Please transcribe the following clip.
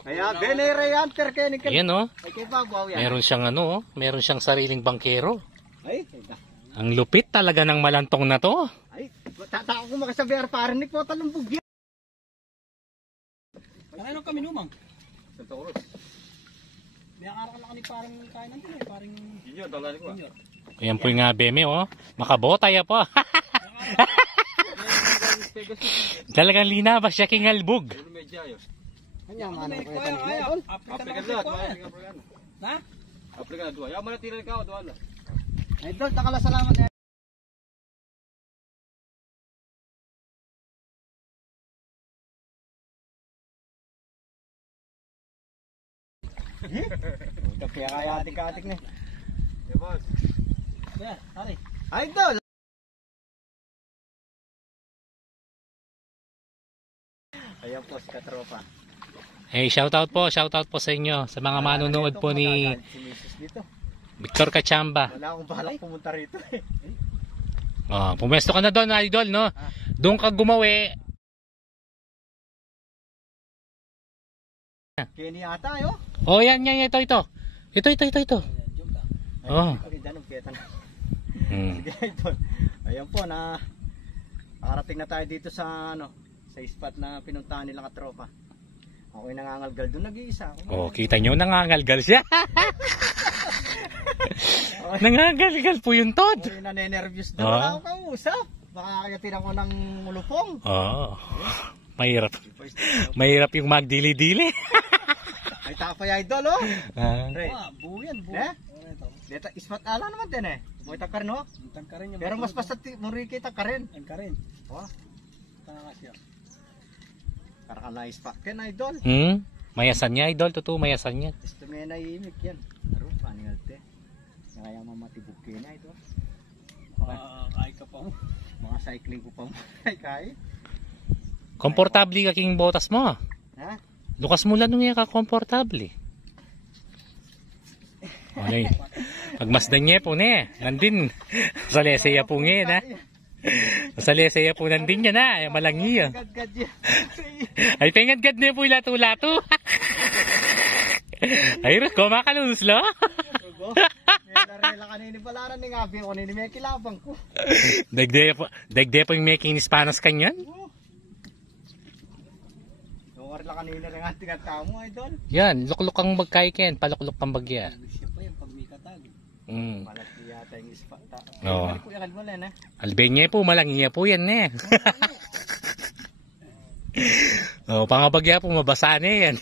Kaya Venere yan, perkenik. Ayan oh. Ay kay Babaw yan. Meron siyang ano oh. Meron siyang sariling bangkero. Ay, Ang lupit talaga ng malantong na to. ay, tatako ko makasabi parinig po talumbog yan. Kailan kami numang? Santo Cruz. May akara ka ni parang kain ng tinay, parang Junior, dalali ko. Ayan po yung beme oh. Makabota ya po. Talagang linabas siya kingalbog. Kanya mana ko kaya yan. kaya. African lahat, African. Ha? African na dua. Ya mana tiran ka dua la. Idol, takala salamat na. Kaya kaya atik-atik na. Ya boss. Yeah, tari. Idol. Ayan po si Katropa. Hey, shoutout po sa inyo sa mga manonood po ni Si Mrs. dito. Victor Kachamba. Wala akong balak pumunta rito eh. Oh, pumesto ka na doon, idol, no? Doon ka gumawi. Kenny ata ayo. Oh, yan, ito. Ito. Oh. Okay, danong kita na. Hmm. Sige, idol. Ayan po na nakarating na tayo dito sa sa spot na pinuntahan nila Katropa. Ako'y nangangalgal doon nag-iisa. Oh, kita nyo, nangangalgal siya. Nangangalgal po yung Tod. Ako'y nanenervyos doon. Wala akong kausap. Baka kagatin ako ng mulupong. Oh. Mahirap. Mahirap yung magdili-dili. Ay tapay idol oh. Re. Buo yan, buo. Eh? Dito ispat ala naman din eh. Mo takar no? Tangkarin yung Pero mas basta muri kita karen. tangkarin. Oh, Tanga siya. para na ispat ken idol. Mayasan niya, idol. Totoo, mayasan niya. Gusto mo na imik yan. Aro paningalte. Kaya mamatibuk na ito. Ay ka pa mo. Mga cycling ko pa mo. Ay kay. Komportable ka king botas mo. Ha? Lukas mo lang nga ka komportable. Okay. Pagmasdan niya po ne. Nandin. Sa leseya po nga na. Sa leseya po nandin niya na. Ay malangi yan. Gad yan. Ay pengad-gad na po yung lato-lato. Ay ko makaluslo. Rela kanini pala ni ngabi ko ni may kilabang ko. Dagde po yung making Hispanos kanyan. War la kanina ring ating tamo idol. Yan, lukluk ang bagkaiken, palukluk pang bagya. Siya pa yung pag may katag. Malaki yata yung ispat. Oo. Balik ko yakal mo na. Albenye po, malangiya po yan eh. Oh, pangabagya po, mabasa na yan.